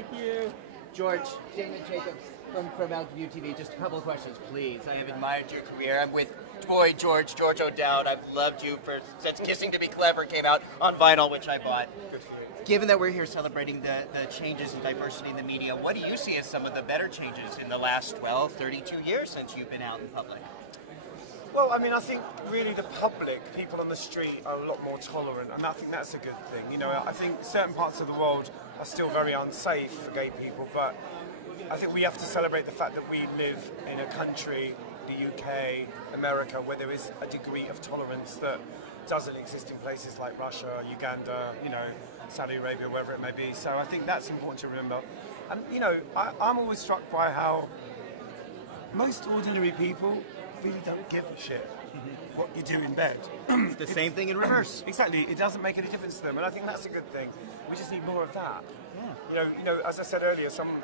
Thank you. George, Damon Jacobs from Altitude TV. Just a couple of questions, please. I have admired your career. I'm with George O'Dowd. I've loved you since Kissing to Be Clever came out on vinyl, which I bought. Given that we're here celebrating the changes in diversity in the media, what do you see as some of the better changes in the last 12, 32 years since you've been out in public? Well, I mean, I think really the public, people on the street, are a lot more tolerant, and I think that's a good thing. You know, I think certain parts of the world are still very unsafe for gay people, but I think we have to celebrate the fact that we live in a country, the UK, America, where there is a degree of tolerance that doesn't exist in places like Russia, Uganda, you know, Saudi Arabia, wherever it may be. So I think that's important to remember. And, you know, I'm always struck by how most ordinary people really don't give a shit what you do in bed. It's the same thing in reverse. Exactly. It doesn't make any difference to them, and I think that's a good thing. We just need more of that. Yeah. You know, as I said earlier, someone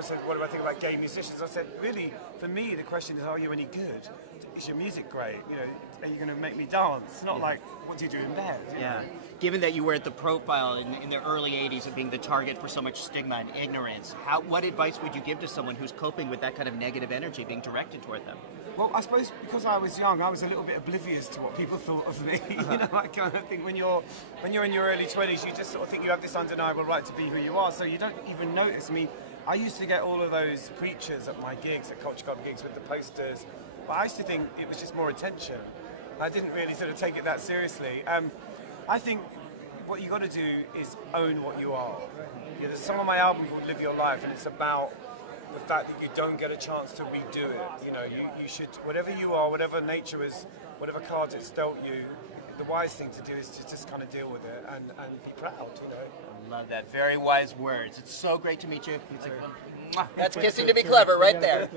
said, "What do I think about gay musicians?" I said, really, for me, the question is, are you any good? Is your music great? You know, are you going to make me dance? Not like, what do you do in bed? Yeah. Given that you were at the profile in the early 80s of being the target for so much stigma and ignorance, what advice would you give to someone who's coping with that kind of negative energy being directed toward them? Well, I suppose because I was young, I was a little bit oblivious to what people thought of me. You know, I kind of think when you're in your early 20s, you just sort of think you have this undeniable right to be who you are, so you don't even notice. I mean, I used to get all of those preachers at my gigs, at Culture Club gigs with the posters, but I used to think it was just more attention. I didn't really sort of take it that seriously. I think what you got to do is own what you are. You know, there's a song on my album called Live Your Life, and it's about the fact that you don't get a chance to redo it. You know, you should, whatever you are, whatever nature is, whatever cards it's dealt you, the wise thing to do is to just kind of deal with it and be proud, you know. I love that. Very wise words. It's so great to meet you. You too. That's Kissing to Be Clever right there.